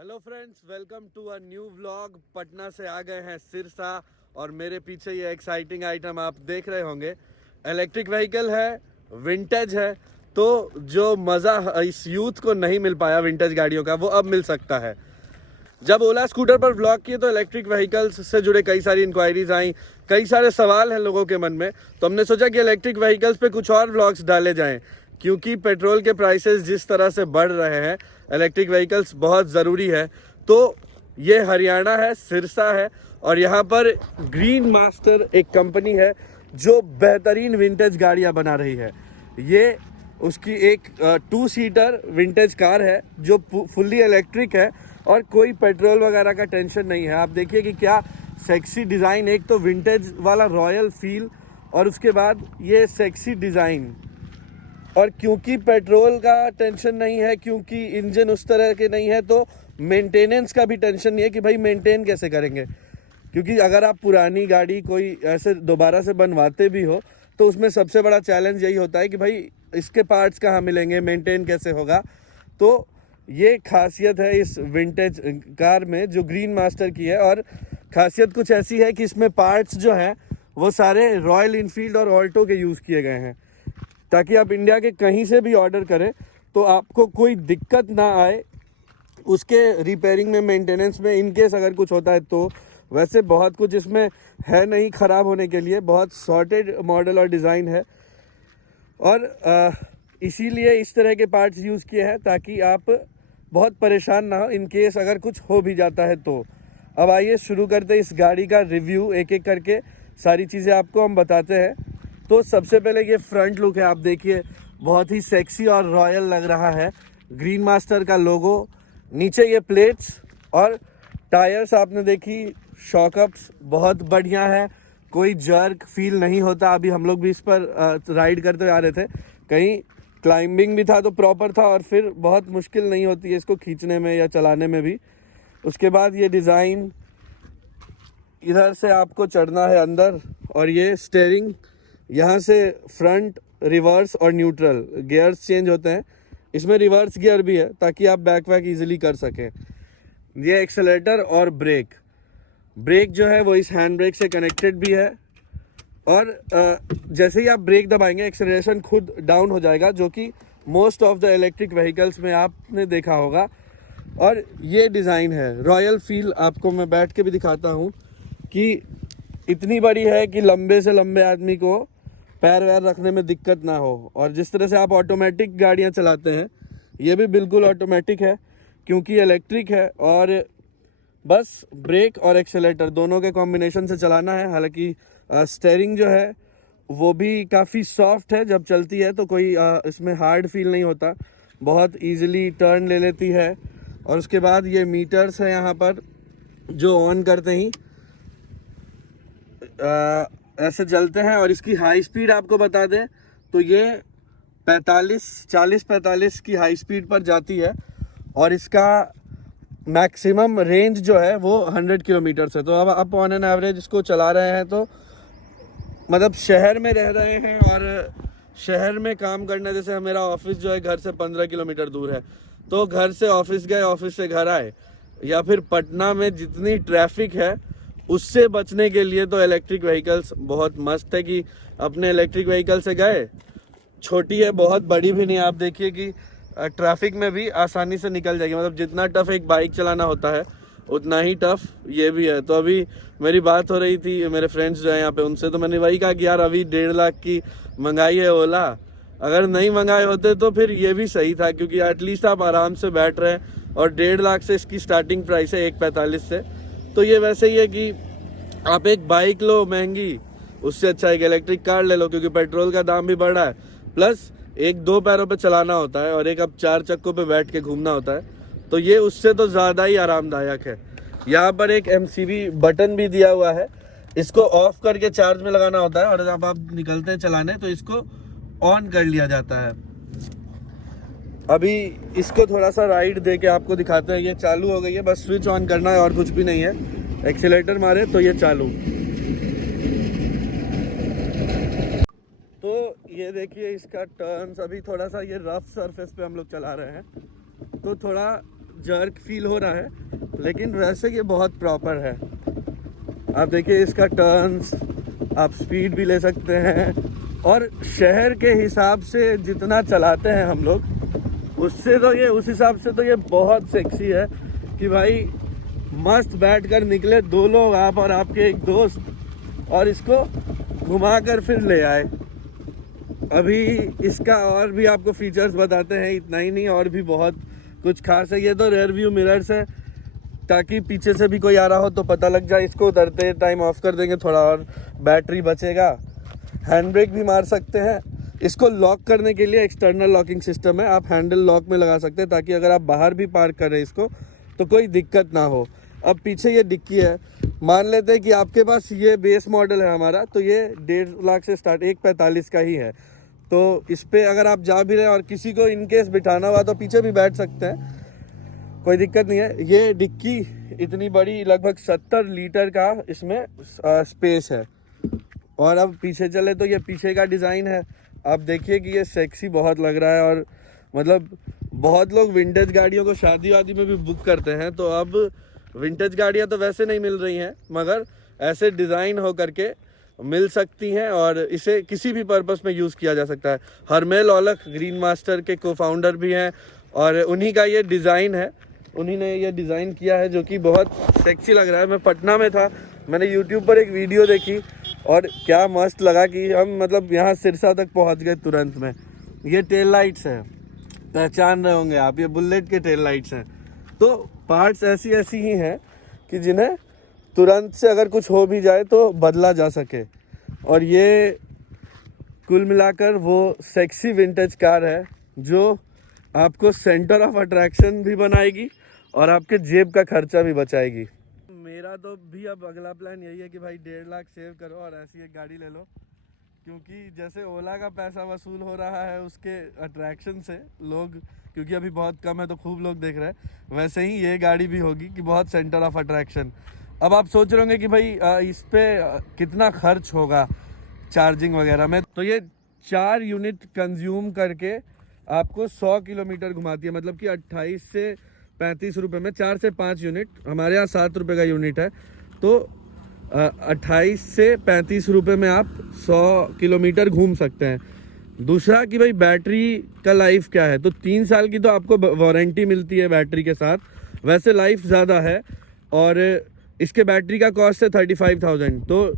Hello friends, welcome to a new vlog. Patna से आ गए हैं सिरसा और मेरे पीछे ये एक्साइटिंग आइटम आप देख रहे होंगे। इलेक्ट्रिक व्हीकल है, विंटेज है। तो जो मज़ा इस यूथ को नहीं मिल पाया विंटेज गाड़ियों का, वो अब मिल सकता है। जब ओला स्कूटर पर व्लॉग किए तो इलेक्ट्रिक व्हीकल्स से जुड़े कई सारी इंक्वायरीज आई, कई सारे सवाल हैं लोगों के मन में। तो हमने सोचा कि इलेक्ट्रिक व्हीकल्स पे कुछ और व्लॉग्स डाले जाएं, क्योंकि पेट्रोल के प्राइसेस जिस तरह से बढ़ रहे हैं, इलेक्ट्रिक व्हीकल्स बहुत ज़रूरी है। तो ये हरियाणा है, सिरसा है, और यहाँ पर ग्रीन मास्टर एक कंपनी है जो बेहतरीन विंटेज गाड़ियाँ बना रही है। ये उसकी एक 2 सीटर विंटेज कार है जो फुल्ली इलेक्ट्रिक है और कोई पेट्रोल वगैरह का टेंशन नहीं है। आप देखिए कि क्या सेक्सी डिज़ाइन, एक तो विंटेज वाला रॉयल फील और उसके बाद ये सेक्सी डिज़ाइन। और क्योंकि पेट्रोल का टेंशन नहीं है, क्योंकि इंजन उस तरह के नहीं है, तो मेंटेनेंस का भी टेंशन नहीं है कि भाई मेंटेन कैसे करेंगे। क्योंकि अगर आप पुरानी गाड़ी कोई ऐसे दोबारा से बनवाते भी हो तो उसमें सबसे बड़ा चैलेंज यही होता है कि भाई इसके पार्ट्स कहाँ मिलेंगे, मेंटेन कैसे होगा। तो ये खासियत है इस विंटेज कार में जो ग्रीन मास्टर की है। और खासियत कुछ ऐसी है कि इसमें पार्ट्स जो हैं वो सारे रॉयल इनफील्ड और ऑल्टो के यूज़ किए गए हैं, ताकि आप इंडिया के कहीं से भी ऑर्डर करें तो आपको कोई दिक्कत ना आए उसके रिपेयरिंग में, मेंटेनेंस में, इनकेस अगर कुछ होता है तो। वैसे बहुत कुछ इसमें है नहीं ख़राब होने के लिए, बहुत सॉर्टेड मॉडल और डिज़ाइन है। और इसीलिए इस तरह के पार्ट्स यूज़ किए हैं ताकि आप बहुत परेशान ना हो इनकेस अगर कुछ हो भी जाता है तो। अब आइए शुरू करते हैं इस गाड़ी का रिव्यू, एक एक करके सारी चीज़ें आपको हम बताते हैं। तो सबसे पहले ये फ्रंट लुक है, आप देखिए बहुत ही सेक्सी और रॉयल लग रहा है। ग्रीन मास्टर का लोगो, नीचे ये प्लेट्स और टायर्स आपने देखी, शॉकअप्स बहुत बढ़िया है, कोई जर्क फील नहीं होता। अभी हम लोग भी इस पर राइड करते आ रहे थे, कहीं क्लाइंबिंग भी था तो प्रॉपर था, और फिर बहुत मुश्किल नहीं होती है इसको खींचने में या चलाने में भी। उसके बाद ये डिज़ाइन, इधर से आपको चढ़ना है अंदर, और ये स्टीयरिंग, यहाँ से फ्रंट, रिवर्स और न्यूट्रल गियर्स चेंज होते हैं। इसमें रिवर्स गियर भी है ताकि आप बैक वैक ईजिली कर सकें। ये एक्सेलेरेटर और ब्रेक जो है वो इस हैंड ब्रेक से कनेक्टेड भी है। और जैसे ही आप ब्रेक दबाएंगे एक्सेलरेशन खुद डाउन हो जाएगा, जो कि most of the electric vehicles में आपने देखा होगा। और ये डिज़ाइन है, रॉयल फील आपको मैं बैठ के भी दिखाता हूँ कि इतनी बड़ी है कि लंबे से लंबे आदमी को पैर वैर रखने में दिक्कत ना हो। और जिस तरह से आप ऑटोमेटिक गाड़ियाँ चलाते हैं, ये भी बिल्कुल ऑटोमेटिक है क्योंकि इलेक्ट्रिक है। और बस ब्रेक और एक्सेलेरेटर दोनों के कॉम्बिनेशन से चलाना है। हालांकि स्टीयरिंग जो है वो भी काफ़ी सॉफ्ट है, जब चलती है तो कोई इसमें हार्ड फील नहीं होता, बहुत इजीली टर्न ले लेती है। और उसके बाद ये मीटर्स है यहाँ पर जो ऑन करते ही ऐसे चलते हैं। और इसकी हाई स्पीड आपको बता दें तो ये 40-45 की हाई स्पीड पर जाती है, और इसका मैक्सिमम रेंज जो है वो 100 किलोमीटर है। तो अब आप ऑन एन एवरेज इसको चला रहे हैं तो मतलब शहर में रह रहे हैं और शहर में काम करना, जैसे मेरा ऑफिस जो है घर से 15 किलोमीटर दूर है, तो घर से ऑफिस गए, ऑफिस से घर आए, या फिर पटना में जितनी ट्रैफिक है उससे बचने के लिए तो इलेक्ट्रिक व्हीकल्स बहुत मस्त है। कि अपने इलेक्ट्रिक व्हीकल से गए, छोटी है, बहुत बड़ी भी नहीं, आप देखिए कि ट्रैफिक में भी आसानी से निकल जाएगी। मतलब जितना टफ एक बाइक चलाना होता है उतना ही टफ ये भी है। तो अभी मेरी बात हो रही थी मेरे फ्रेंड्स जो है यहाँ पे उनसे, तो मैंने वही कहा कि यार अभी 1.5 लाख की मंगाई है ओला, अगर नहीं मंगाए होते तो फिर ये भी सही था, क्योंकि एटलीस्ट आप आराम से बैठ रहे हैं। और 1.5 लाख से इसकी स्टार्टिंग प्राइस है 1.45 से। तो ये वैसे ही है कि आप एक बाइक लो महंगी, उससे अच्छा एक इलेक्ट्रिक कार ले लो, क्योंकि पेट्रोल का दाम भी बढ़ रहा है, प्लस एक 2 पैरों पे चलाना होता है और एक अब 4 चक्कों पे बैठ के घूमना होता है, तो ये उससे तो ज़्यादा ही आरामदायक है। यहाँ पर एक MCB बटन भी दिया हुआ है, इसको ऑफ करके चार्ज में लगाना होता है, और जब आप निकलते हैं चलाने तो इसको ऑन कर लिया जाता है। अभी इसको थोड़ा सा राइड दे के आपको दिखाते हैं। ये चालू हो गई है, बस स्विच ऑन करना है और कुछ भी नहीं है। एक्सीलेटर मारे तो ये चालू। तो ये देखिए इसका टर्न्स, अभी थोड़ा सा ये रफ सरफेस पे हम लोग चला रहे हैं तो थोड़ा जर्क फील हो रहा है, लेकिन वैसे ये बहुत प्रॉपर है। आप देखिए इसका टर्न्स, आप स्पीड भी ले सकते हैं, और शहर के हिसाब से जितना चलाते हैं हम लोग उससे तो ये, उस हिसाब से तो ये बहुत सेक्सी है कि भाई मस्त बैठ कर निकले 2 लोग, आप और आपके एक दोस्त, और इसको घुमा कर फिर ले आए। अभी इसका और भी आपको फीचर्स बताते हैं, इतना ही नहीं और भी बहुत कुछ खास है। ये तो रेयर व्यू मिरर्स है, ताकि पीछे से भी कोई आ रहा हो तो पता लग जाए। इसको उतरते टाइम ऑफ कर देंगे, थोड़ा और बैटरी बचेगा। हैंड ब्रेक भी मार सकते हैं। इसको लॉक करने के लिए एक्सटर्नल लॉकिंग सिस्टम है, आप हैंडल लॉक में लगा सकते हैं, ताकि अगर आप बाहर भी पार्क करें इसको तो कोई दिक्कत ना हो। अब पीछे ये डिक्की है, मान लेते हैं कि आपके पास ये बेस मॉडल है हमारा, तो ये 1.5 लाख से स्टार्ट 1.45 का ही है। तो इस पर अगर आप जा भी रहे हैं और किसी को इनकेस बिठाना हुआ तो पीछे भी बैठ सकते हैं, कोई दिक्कत नहीं है। ये डिक्की इतनी बड़ी, लगभग 70 लीटर का इसमें स्पेस है। और अब पीछे चले तो ये पीछे का डिज़ाइन है, आप देखिए कि ये सेक्सी बहुत लग रहा है। और मतलब बहुत लोग विंटेज गाड़ियों को शादी वादी में भी बुक करते हैं, तो अब विंटेज गाड़ियाँ तो वैसे नहीं मिल रही हैं, मगर ऐसे डिज़ाइन हो करके मिल सकती हैं, और इसे किसी भी पर्पस में यूज़ किया जा सकता है। हरमेल औलख ग्रीन मास्टर के को फाउंडर भी हैं, और उन्हीं का ये डिज़ाइन है, उन्हीं ने ये डिज़ाइन किया है, जो कि बहुत सेक्सी लग रहा है। मैं पटना में था, मैंने यूट्यूब पर एक वीडियो देखी और क्या मस्त लगा कि हम मतलब यहाँ सिरसा तक पहुँच गए तुरंत में। ये टेल लाइट्स हैं, पहचान रहे होंगे आप, ये बुलेट के टेल लाइट्स हैं। तो पार्ट्स ऐसी ही हैं कि जिन्हें तुरंत से अगर कुछ हो भी जाए तो बदला जा सके। और ये कुल मिलाकर वो सेक्सी विंटेज कार है जो आपको सेंटर ऑफ अट्रैक्शन भी बनाएगी और आपके जेब का खर्चा भी बचाएगी। मेरा तो भी अब अगला प्लान यही है कि भाई 1.5 लाख सेव करो और ऐसी एक गाड़ी ले लो, क्योंकि जैसे ओला का पैसा वसूल हो रहा है उसके अट्रैक्शन से लोग, क्योंकि अभी बहुत कम है तो खूब लोग देख रहे हैं, वैसे ही ये गाड़ी भी होगी कि बहुत सेंटर ऑफ अट्रैक्शन। अब आप सोच रहे होंगे कि भाई इस पे कितना खर्च होगा चार्जिंग वगैरह में, तो ये 4 यूनिट कंज्यूम करके आपको 100 किलोमीटर घुमाती है, मतलब कि 28 से 35 रुपये में 4 से 5 यूनिट, हमारे यहाँ 7 रुपये का यूनिट है, तो 28 से 35 रुपये में आप 100 किलोमीटर घूम सकते हैं। दूसरा कि भाई बैटरी का लाइफ क्या है, तो 3 साल की तो आपको वारंटी मिलती है बैटरी के साथ, वैसे लाइफ ज़्यादा है। और इसके बैटरी का कॉस्ट है 35,000, तो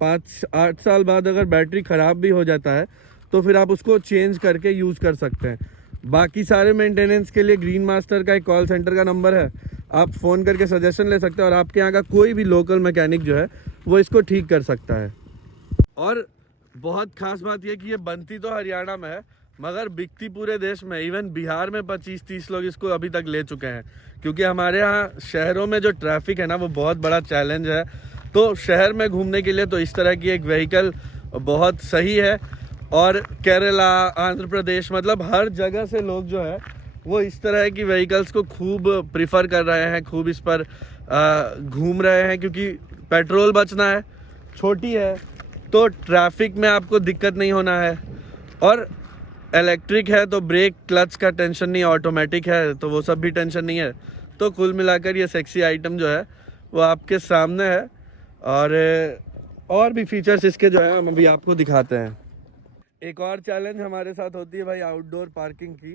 5-8 साल बाद अगर बैटरी ख़राब भी हो जाता है तो फिर आप उसको चेंज करके यूज़ कर सकते हैं। बाकी सारे मेंटेनेंस के लिए ग्रीन मास्टर का एक कॉल सेंटर का नंबर है, आप फ़ोन करके सजेशन ले सकते हैं, और आपके यहाँ का कोई भी लोकल मैकेनिक जो है वो इसको ठीक कर सकता है। और बहुत खास बात यह कि ये बनती तो हरियाणा में है, मगर बिकती पूरे देश में। इवन बिहार में 25-30 लोग इसको अभी तक ले चुके हैं, क्योंकि हमारे यहाँ शहरों में जो ट्रैफिक है ना वो बहुत बड़ा चैलेंज है। तो शहर में घूमने के लिए तो इस तरह की एक व्हीकल बहुत सही है। और केरला, आंध्र प्रदेश, मतलब हर जगह से लोग जो है वो इस तरह की व्हीकल्स को खूब प्रिफर कर रहे हैं, खूब इस पर घूम रहे हैं, क्योंकि पेट्रोल बचना है, छोटी है तो ट्रैफिक में आपको दिक्कत नहीं होना है, और इलेक्ट्रिक है तो ब्रेक क्लच का टेंशन नहीं, ऑटोमेटिक है तो वो सब भी टेंशन नहीं है। तो कुल मिलाकर ये सेक्सी आइटम जो है वो आपके सामने है। और भी फीचर्स इसके जो है हम अभी आपको दिखाते हैं। एक और चैलेंज हमारे साथ होती है भाई आउटडोर पार्किंग की,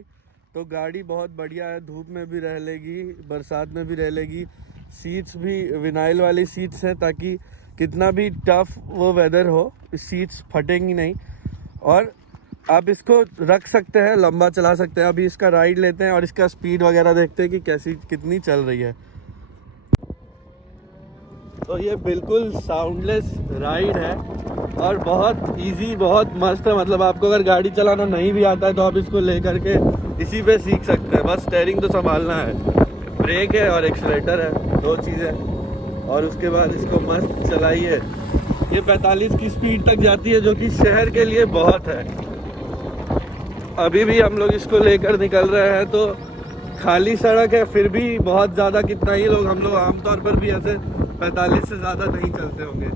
तो गाड़ी बहुत बढ़िया है, धूप में भी रह लेगी, बरसात में भी रह लेगी। सीट्स भी विनाइल वाली सीट्स हैं, ताकि कितना भी टफ वो वेदर हो सीट्स फटेंगी नहीं, और आप इसको रख सकते हैं, लंबा चला सकते हैं। अभी इसका राइड लेते हैं और इसका स्पीड वगैरह देखते हैं कि कितनी चल रही है। तो ये बिल्कुल साउंडलेस राइड है और बहुत इजी, बहुत मस्त है। मतलब आपको अगर गाड़ी चलाना नहीं भी आता है तो आप इसको ले करके इसी पे सीख सकते हैं, बस स्टीयरिंग तो संभालना है, ब्रेक है और एक्सीलरेटर है, 2 चीज़ें, और उसके बाद इसको मस्त चलाइए। ये 45 की स्पीड तक जाती है, जो कि शहर के लिए बहुत है। अभी भी हम लोग इसको लेकर निकल रहे हैं, तो खाली सड़क है, फिर भी बहुत ज़्यादा, कितना ही लोग, हम लोग आमतौर पर भी ऐसे 45 से ज़्यादा नहीं चलते होंगे।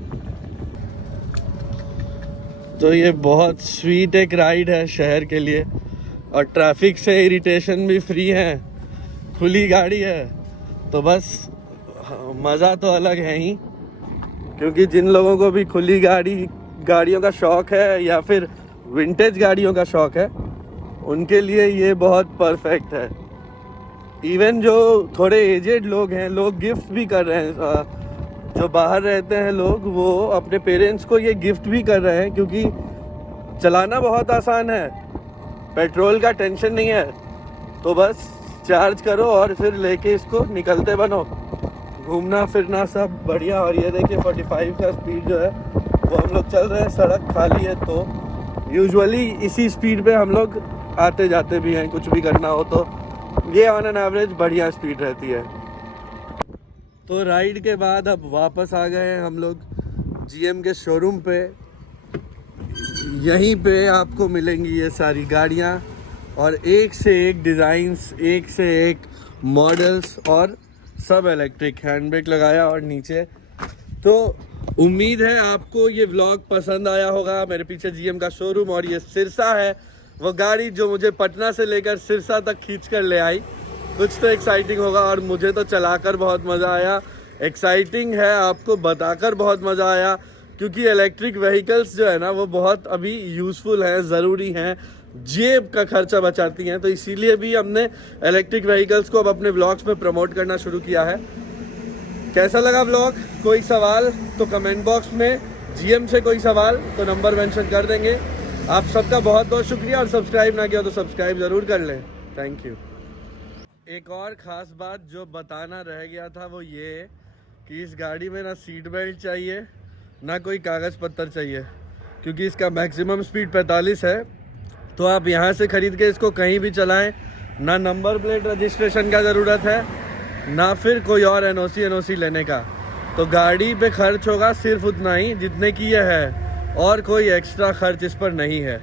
तो ये बहुत स्वीट एक राइड है शहर के लिए, और ट्रैफिक से इरिटेशन भी फ्री है। खुली गाड़ी है तो बस मज़ा तो अलग है ही, क्योंकि जिन लोगों को भी खुली गाड़ियों का शौक़ है या फिर विंटेज गाड़ियों का शौक़ है, उनके लिए ये बहुत परफेक्ट है। इवन जो थोड़े एजेड लोग हैं, लोग गिफ्ट भी कर रहे हैं, जो बाहर रहते हैं लोग, वो अपने पेरेंट्स को ये गिफ्ट भी कर रहे हैं, क्योंकि चलाना बहुत आसान है, पेट्रोल का टेंशन नहीं है, तो बस चार्ज करो और फिर लेके इसको निकलते बनो, घूमना फिरना सब बढ़िया। और ये देखिए 45 का स्पीड जो है वो हम लोग चल रहे हैं, सड़क खाली है तो यूजुअली इसी स्पीड पे हम लोग आते जाते भी हैं, कुछ भी करना हो तो ये ऑन एन एवरेज बढ़िया स्पीड रहती है। तो राइड के बाद अब वापस आ गए हैं हम लोग GM के शोरूम पे। यहीं पे आपको मिलेंगी ये सारी गाड़ियाँ और एक से एक डिज़ाइंस, एक से एक मॉडल्स और सब इलेक्ट्रिक। हैंड ब्रेक लगाया और नीचे। तो उम्मीद है आपको ये व्लॉग पसंद आया होगा। मेरे पीछे GM का शोरूम और ये सिरसा है, वो गाड़ी जो मुझे पटना से लेकर सिरसा तक खींच कर ले आई। कुछ तो एक्साइटिंग होगा और मुझे तो चलाकर बहुत मज़ा आया। एक्साइटिंग है, आपको बताकर बहुत मज़ा आया, क्योंकि इलेक्ट्रिक व्हीकल्स जो है ना वो बहुत अभी यूज़फुल हैं, ज़रूरी हैं, जेब का खर्चा बचाती हैं। तो इसीलिए भी हमने इलेक्ट्रिक व्हीकल्स को अब अपने व्लॉग्स में प्रमोट करना शुरू किया है। कैसा लगा व्लॉग? कोई सवाल तो कमेंट बॉक्स में, GM से कोई सवाल तो नंबर मेंशन कर देंगे। आप सबका बहुत बहुत शुक्रिया, और सब्सक्राइब ना किया तो सब्सक्राइब ज़रूर कर लें। Thank you. एक और ख़ास बात जो बताना रह गया था वो ये कि इस गाड़ी में ना सीट बेल्ट चाहिए ना कोई कागज़ पत्तर चाहिए, क्योंकि इसका मैक्सिमम स्पीड 45 है। तो आप यहाँ से ख़रीद के इसको कहीं भी चलाएं, ना नंबर प्लेट रजिस्ट्रेशन का ज़रूरत है ना फिर कोई और NOC लेने का। तो गाड़ी पे खर्च होगा सिर्फ उतना ही जितने की ये है, और कोई एक्स्ट्रा खर्च इस पर नहीं है।